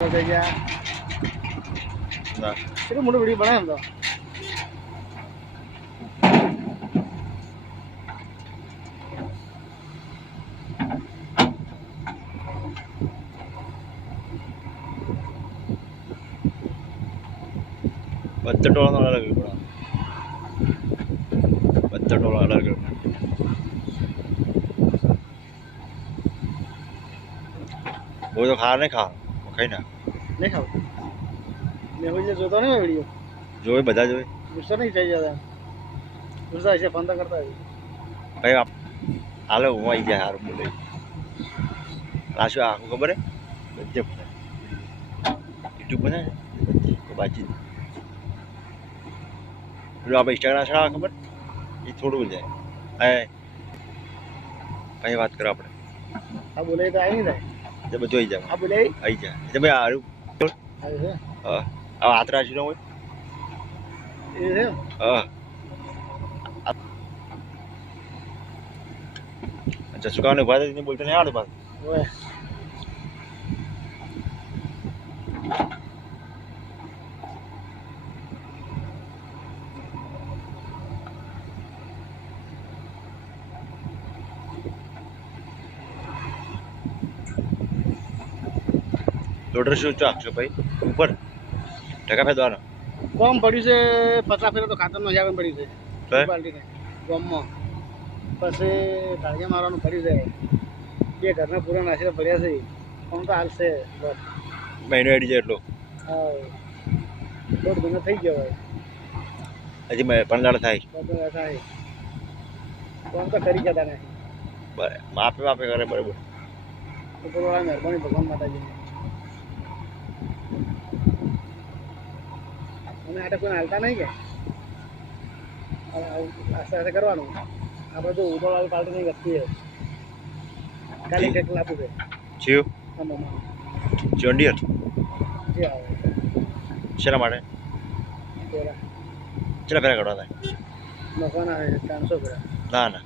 થઈ ગયા ના કેટલું મોટું વિડીયો બનાવે એમ તો બધા ટોળાનો અલગ પડા બધા ટોળા અલગ वो तो खा नहीं खा खाई ना નહીં ખાવ મેં હોય જોતો નહીં વિડીયો જોઈ બધા જોઈ ગુસ્સો નહીં થઈ જતા ગુસ્સા છે ફોન તો કરતા હોય ભાઈ આપ હાલો હું આવી જાય સારું બોલે રાશુ આખું ખબર હે બધે યુટ્યુબ બને બધી બાજી પેલું આપણે ઇન્સ્ટાગ્રામ ચડાવે ખબર એ થોડું જાય હા કઈ વાત કરો આપણે આ બોલે તો આવી નહીં એ બધું આવી જાય આ બોલે આવી જાય એટલે ભાઈ હારું આવી છે હા આ હાથ રાશુ ન હોય એ છે હા अच्छा सुखाने भाई नहीं बोलते नहीं आड़े बात ઓય लोडर शू चाक छो भाई ऊपर ढका फेदवानो કોમ પડ્યું છે 50 ફેરા તો ખાતર નો જાવન પડ્યું છે તો બાલ્ટી ને ગોમમાં પછી ઢાળિયા મારવાનું પડ્યું છે બે ઘરના પૂરા નાશીને પડ્યા છે આમ તો હાલશે બસ મહિનો એડી જાય એટલો હા દોઢ મહિનો થઈ ગયો ભાઈ હજી મેં પંદર થાય બધું થાય કોમ તો કરી જતા નહીં બરાબર માપે માપે કરે બરાબર ઉપરવાળા મહેરબાની ભગવાન માતાજીની અને આટે કોઈ હાલતા નહીં કે આસ્તે આસ્તે કરવાનું આપણે તો ઉદોવાળી પાર્ટી નહીં કરતી છે કાલે કેટલું આપું છે જીવ આમાં જોન્ડિયર જે આવે શેના માટે પેલા ચલા ફેરા કાઢવા થાય મકાન આવે 300 ગ્રામ ના ના